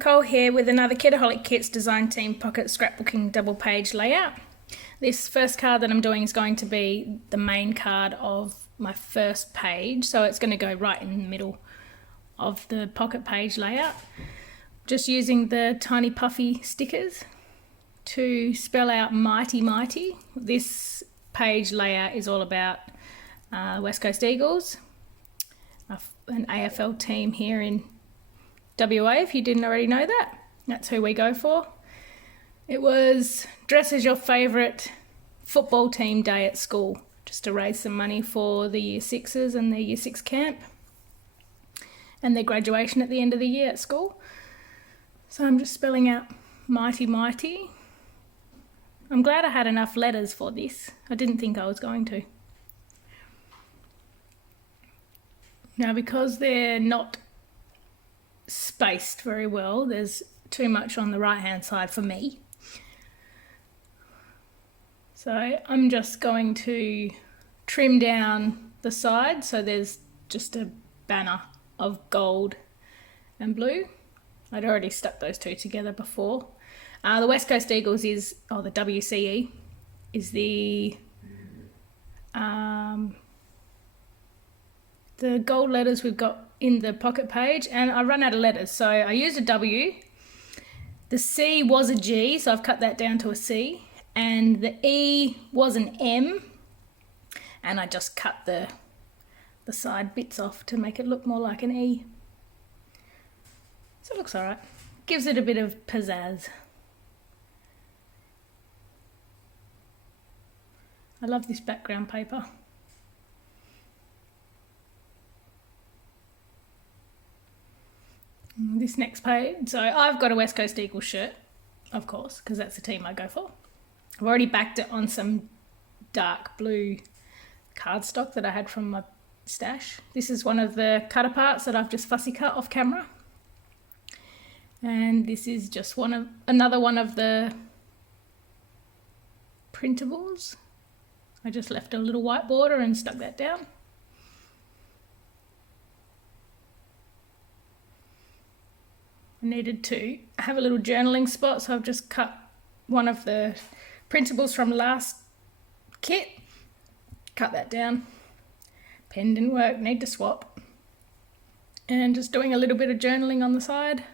Nicole here with another Kitaholic Kits Design Team Pocket Scrapbooking double page layout. This first card that I'm doing is going to be the main card of my first page, so it's going to go right in the middle of the pocket page layout. Just using the tiny puffy stickers to spell out Mighty Mighty. This page layout is all about West Coast Eagles, an AFL team here in WA, if you didn't already know that. That's who we go for. It was dress as your favourite football team day at school, just to raise some money for the Year 6s and their Year 6 camp and their graduation at the end of the year at school. So I'm just spelling out Mighty Mighty. I'm glad I had enough letters for this. I didn't think I was going to. Now, because they're not spaced very well, there's too much on the right hand side for me, so I'm just going to trim down the side so there's just a banner of gold and blue. I'd already stuck those two together before. The West Coast Eagles is, or the WCE is the gold letters we've got in the pocket page, and I run out of letters, so I used a W. The C was a G, so I've cut that down to a C, and the E was an M, and I just cut the side bits off to make it look more like an E. So it looks alright. Gives it a bit of pizzazz. I love this background paper. This next page, so I've got a West Coast Eagles shirt, of course, because that's the team I go for. I've already backed it on some dark blue cardstock that I had from my stash. This is one of the cut aparts that I've just fussy cut off camera. And this is just another one of the printables. I just left a little white border and stuck that down. I needed to have a little journaling spot, so I've just cut one of the printables from last kit, cut that down. Pen didn't work, need to swap. And just doing a little bit of journaling on the side.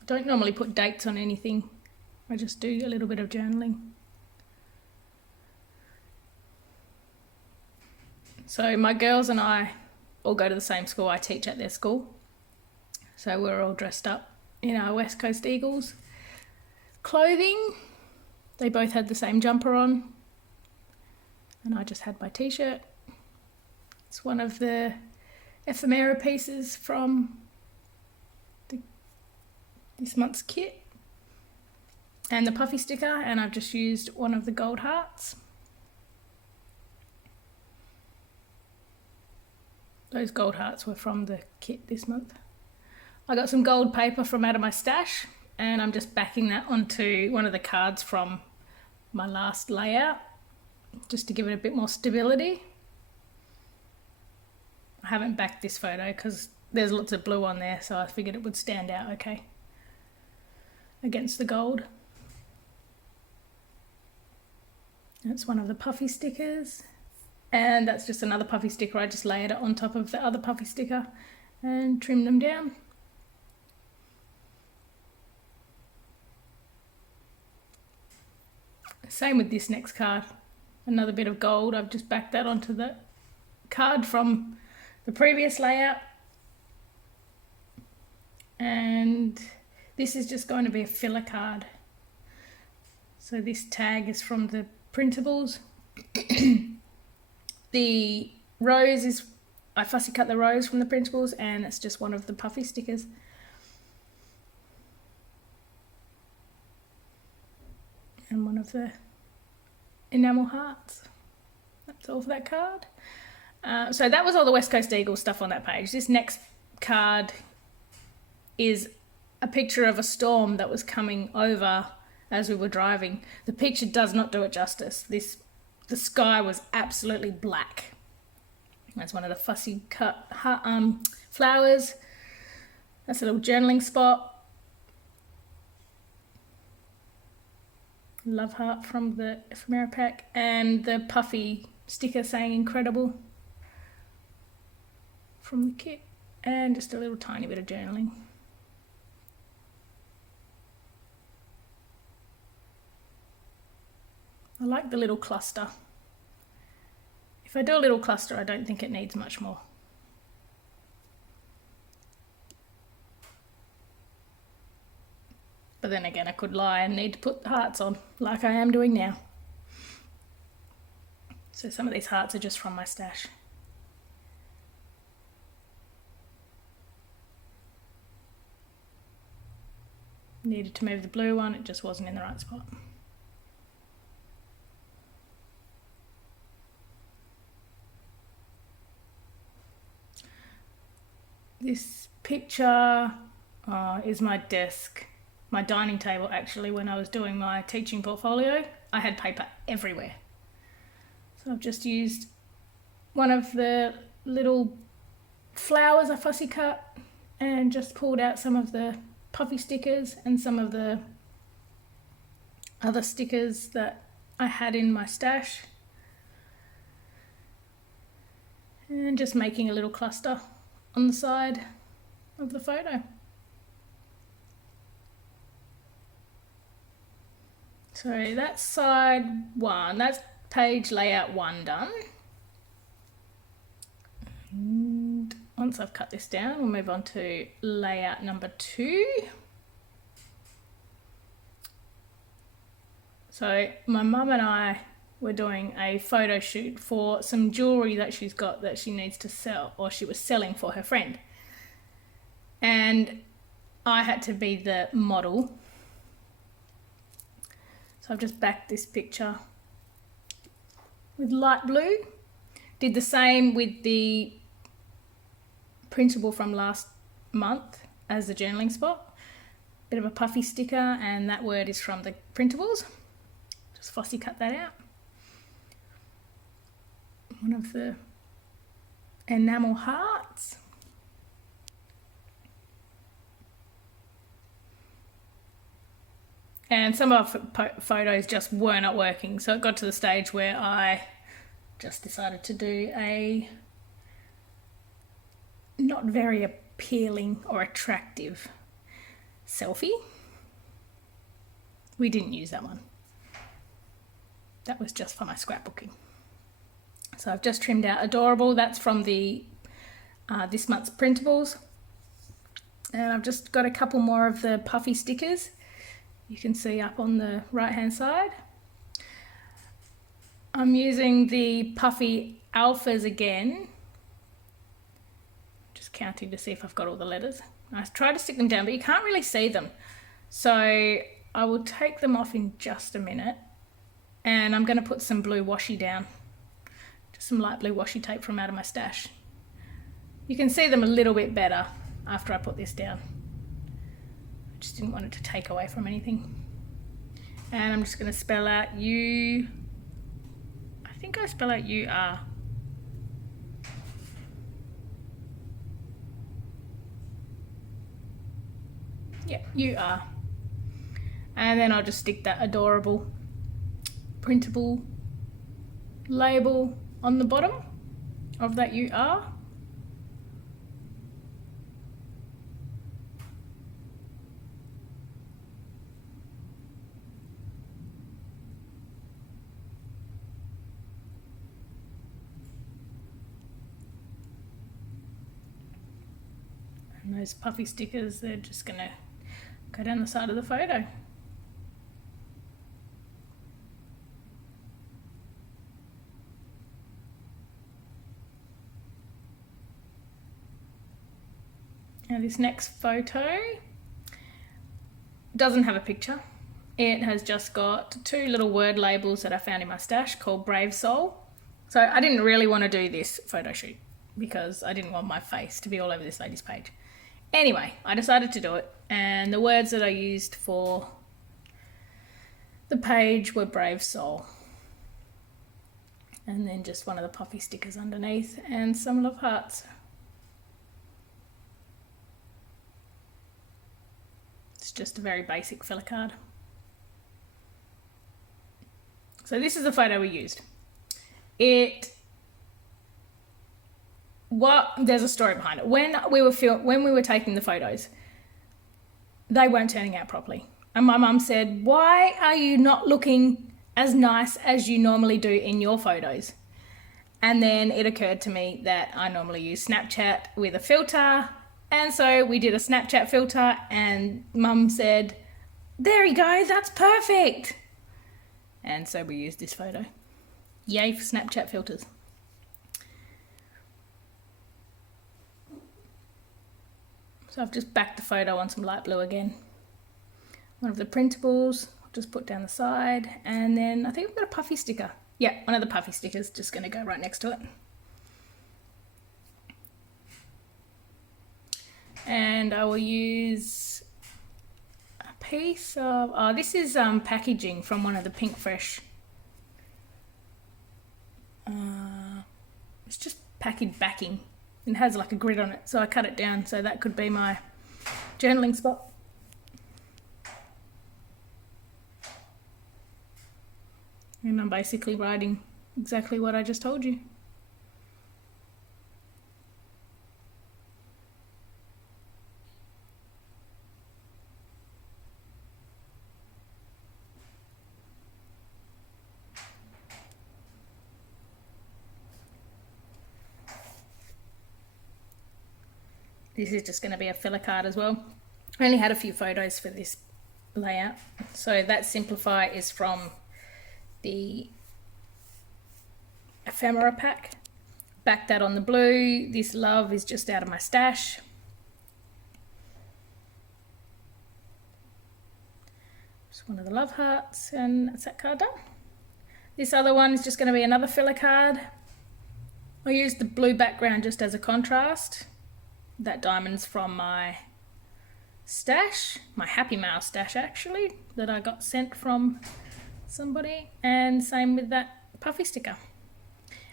I don't normally put dates on anything. I just do a little bit of journaling. So my girls and I all go to the same school. I teach at their school. So we're all dressed up in our West Coast Eagles clothing. They both had the same jumper on, and I just had my t-shirt. It's one of the ephemera pieces from this month's kit. And the puffy sticker, and I've just used one of the gold hearts. Those gold hearts were from the kit this month. I got some gold paper from out of my stash, and I'm just backing that onto one of the cards from my last layout, just to give it a bit more stability. I haven't backed this photo because there's lots of blue on there, so I figured it would stand out okay against the gold. That's one of the puffy stickers, and that's just another puffy sticker. I just layered it on top of the other puffy sticker and trimmed them down. Same with this next card, another bit of gold. I've just backed that onto the card from the previous layout, and this is just going to be a filler card. So this tag is from the printables. The rose is, I fussy cut the rose from the printables, and it's just one of the puffy stickers. And one of the enamel hearts. That's all for that card. So that was all the West Coast Eagles stuff on that page. This next card is a picture of a storm that was coming over as we were driving. The picture does not do it justice. The sky was absolutely black. That's one of the fussy cut flowers. That's a little journaling spot. Love heart from the ephemera pack, and the puffy sticker saying incredible from the kit, and just a little tiny bit of journaling. I like the little cluster. If I do a little cluster, I don't think it needs much more. But then again, I could lie and need to put hearts on, like I am doing now. So some of these hearts are just from my stash. Needed to move the blue one, it just wasn't in the right spot. This picture is my desk. My dining table, actually, when I was doing my teaching portfolio, I had paper everywhere. So I've just used one of the little flowers I fussy cut and just pulled out some of the puffy stickers and some of the other stickers that I had in my stash. And just making a little cluster on the side of the photo. So that's side one, that's page layout one done. And once I've cut this down, we'll move on to layout number 2. So my mum and I were doing a photo shoot for some jewellery that she's got that she needs to sell, or she was selling for her friend. And I had to be the model. So I've just backed this picture with light blue. Did the same with the printable from last month as the journaling spot. Bit of a puffy sticker, and that word is from the printables. Just fussy cut that out. One of the enamel hearts. And some of our photos just were not working, so it got to the stage where I just decided to do a not very appealing or attractive selfie. We didn't use that one. That was just for my scrapbooking. So I've just trimmed out Adorable. That's from the this month's printables. And I've just got a couple more of the puffy stickers. You can see up on the right hand side. I'm using the puffy alphas again. Just counting to see if I've got all the letters. I try to stick them down, but you can't really see them. So I will take them off in just a minute. And I'm going to put some blue washi down. Just some light blue washi tape from out of my stash. You can see them a little bit better after I put this down. I just didn't want it to take away from anything. And I'm just going to spell out U. I think I spell out U-R. Yeah, U-R. And then I'll just stick that Adorable printable label on the bottom of that U-R. And those puffy stickers, they're just going to go down the side of the photo. Now this next photo doesn't have a picture. It has just got 2 little word labels that I found in my stash called Brave Soul. So I didn't really want to do this photo shoot because I didn't want my face to be all over this lady's page. Anyway, I decided to do it, and the words that I used for the page were Brave Soul. And then just one of the puffy stickers underneath and some love hearts. It's just a very basic filler card. So this is the photo we used. There's a story behind it. When we were taking the photos, they weren't turning out properly. And my mum said, "Why are you not looking as nice as you normally do in your photos?" And then it occurred to me that I normally use Snapchat with a filter. And so we did a Snapchat filter and Mum said, "There you go, that's perfect." And so we used this photo. Yay for Snapchat filters. So I've just backed the photo on some light blue again. One of the printables, I'll just put down the side, and then I think we've got a puffy sticker. Yeah, one of the puffy stickers, just going to go right next to it. And I will use a piece of, this is packaging from one of the Pink Fresh. It's just packaged backing. It has like a grid on it, so I cut it down, so that could be my journaling spot. And I'm basically writing exactly what I just told you. This is just going to be a filler card as well. I only had a few photos for this layout. So that Simplify is from the ephemera pack. Back that on the blue. This Love is just out of my stash. Just one of the love hearts, and that's that card done. This other one is just going to be another filler card. I'll use the blue background just as a contrast. That diamond's from my stash, my Happy Mail stash actually, that I got sent from somebody, and same with that puffy sticker.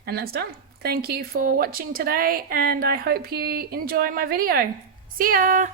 And that's done. Thank you for watching today, and I hope you enjoy my video. See ya!